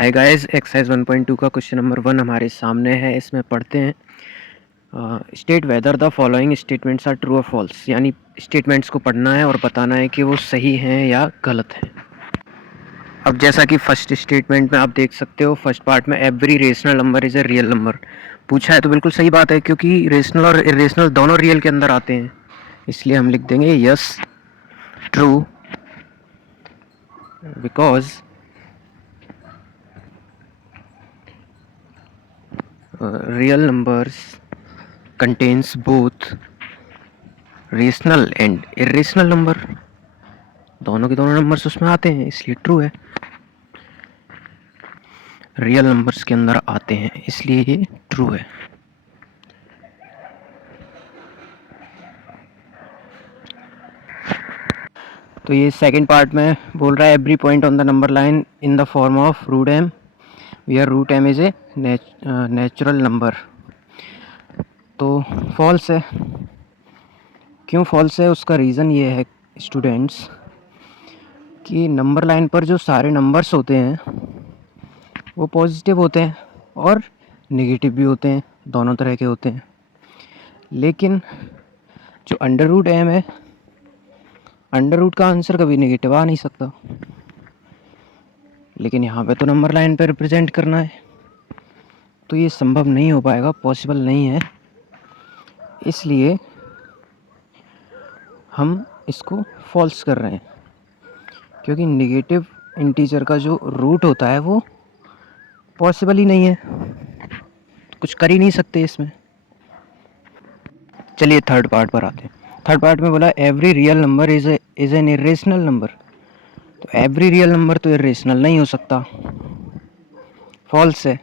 Hi guys, exercise 1.2 का question number 1 हमारे सामने है। इसमें पढ़ते हैं state whether the following statements are true और फॉल्स। यानी स्टेटमेंट्स को पढ़ना है और बताना है कि वो सही हैं या गलत हैं। अब जैसा कि फर्स्ट स्टेटमेंट में आप देख सकते हो, फर्स्ट पार्ट में every rational number is a real number पूछा है, तो बिल्कुल सही बात है क्योंकि रेशनल और इरेशनल दोनों रियल के अंदर आते हैं। इसलिए हम लिख देंगे yes true, because real numbers contains both rational and irrational number. दोनों के दोनों नंबर्स उसमें आते हैं, इसलिए ट्रू है। रियल नंबर्स के अंदर आते हैं, इसलिए ये ट्रू है। तो ये सेकंड पार्ट में बोल रहा है every point on the number line in the form of root m where root m is a natural number. तो फॉल्स है। क्यों फॉल्स है, उसका रीज़न ये है स्टूडेंट्स कि नंबर लाइन पर जो सारे नंबर्स होते हैं वो पॉजिटिव होते हैं और नेगेटिव भी होते हैं, दोनों तरह के होते हैं। लेकिन जो अंडर रूट एम है, अंडर रूट का आंसर कभी नेगेटिव आ नहीं सकता। लेकिन यहाँ पे तो नंबर लाइन पे रिप्रेजेंट करना है, तो ये संभव नहीं हो पाएगा, पॉसिबल नहीं है। इसलिए हम इसको फॉल्स कर रहे हैं, क्योंकि नेगेटिव इंटीजर का जो रूट होता है वो पॉसिबल ही नहीं है, कुछ कर ही नहीं सकते इसमें। चलिए थर्ड पार्ट पर आते हैं। थर्ड पार्ट में बोला every real number is an irrational number. तो एवरी रियल नंबर तो इरेशनल नहीं हो सकता, फॉल्स है।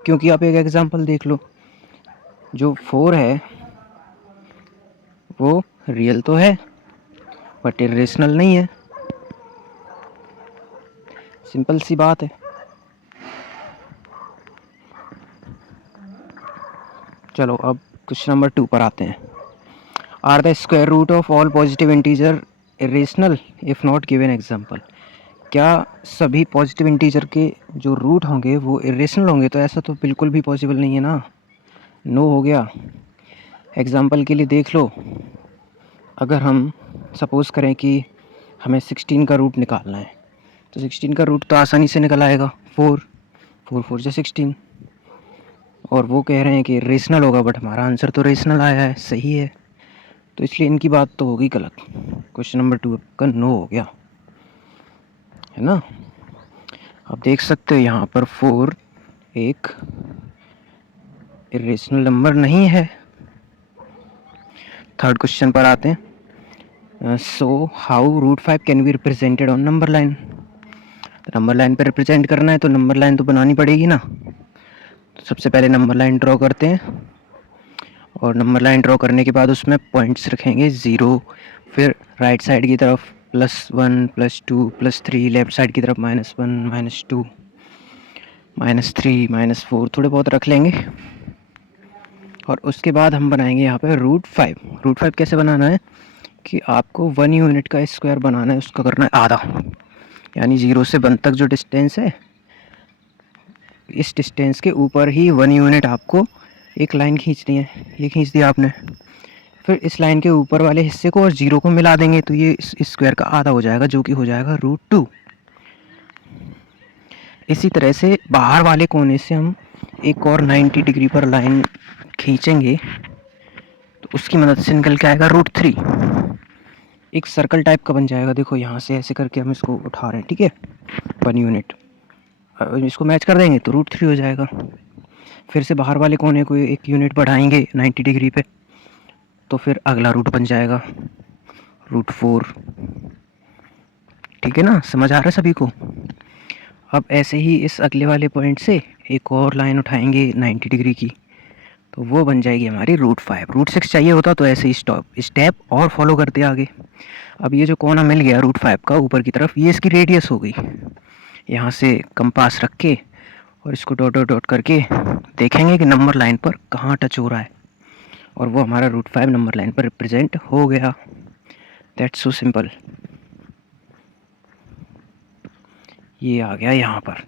क्योंकि आप एक एग्जांपल देख लो, जो 4 है वो रियल तो है बट इरेशनल नहीं है। सिंपल सी बात है। चलो अब क्वेश्चन नंबर 2 पर आते हैं। Are the square root of all positive integer irrational if not given example. क्या सभी पॉजिटिव इंटीजर के जो रूट होंगे वो इरेशनल होंगे? तो ऐसा तो बिल्कुल भी पॉसिबल नहीं है ना, नो हो गया। एग्जांपल के लिए देख लो, अगर हम सपोज़ करें कि हमें 16 का रूट निकालना है, तो 16 का रूट तो आसानी से निकल आएगा, 4 4 4 से 16। और वो कह रहे हैं कि रेशनल होगा, बट हमारा आंसर तो रेशनल आया है, सही है। तो इसलिए इनकी बात तो होगी गलत। क्वेश्चन नंबर 2 का नो हो गया, है ना। आप देख सकते हो यहाँ पर 4 एक इरेशनल नंबर नहीं है। थर्ड क्वेश्चन पर आते हैं। So how root 5 can be represented on number line. Number line पर रिप्रेजेंट करना है तो नंबर लाइन तो बनानी पड़ेगी ना। तो सबसे पहले नंबर लाइन ड्रॉ करते हैं, और नंबर लाइन ड्रॉ करने के बाद उसमें पॉइंट्स रखेंगे 0, फिर राइट साइड की तरफ +1 +2 +3, लेफ्ट साइड की तरफ -1 -2 -3 -4 थोड़े बहुत रख लेंगे। और उसके बाद हम बनाएंगे यहाँ पे रूट 5। रूट 5 कैसे बनाना है कि आपको 1 यूनिट का स्क्वायर बनाना है, उसका करना है आधा। यानी 0 से 1 तक जो डिस्टेंस है, इस डिस्टेंस के ऊपर ही 1 यूनिट आपको एक लाइन खींचनी है। ये खींच दिया आपने, फिर इस लाइन के ऊपर वाले हिस्से को और 0 को मिला देंगे, तो ये इस स्क्वायर का आधा हो जाएगा, जो कि हो जाएगा रूट 2। इसी तरह से बाहर वाले कोने से हम एक और 90 डिग्री पर लाइन खींचेंगे, तो उसकी मदद से निकल के आएगा रूट 3। एक सर्कल टाइप का बन जाएगा। देखो यहाँ से ऐसे करके हम इसको उठा रहे हैं, ठीक है, 1 यूनिट। इसको मैच कर देंगे तो रूट 3 हो जाएगा। फिर से बाहर वाले कोने को 1 यूनिट बढ़ाएंगे 90 डिग्री पे, तो फिर अगला रूट बन जाएगा रूट 4। ठीक है ना, समझ आ रहा है सभी को। अब ऐसे ही इस अगले वाले पॉइंट से एक और लाइन उठाएंगे 90 डिग्री की, तो वो बन जाएगी हमारी रूट 5। रूट 6 चाहिए होता तो ऐसे ही स्टेप और फॉलो करते आगे। अब ये जो कोना मिल गया रूट 5 का ऊपर की तरफ, ये इसकी रेडियस हो गई। यहाँ से कंपास रख के और इसको डॉट डॉट डॉट करके देखेंगे कि नंबर लाइन पर कहाँ टच हो रहा है, और वो हमारा रूट 5 नंबर लाइन पर रिप्रेजेंट हो गया। That's so simple. ये आ गया यहाँ पर।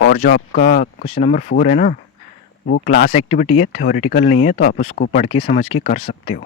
और जो आपका क्वेश्चन नंबर 4 है ना, वो क्लास एक्टिविटी है, थ्योरेटिकल नहीं है, तो आप उसको पढ़ के समझ के कर सकते हो।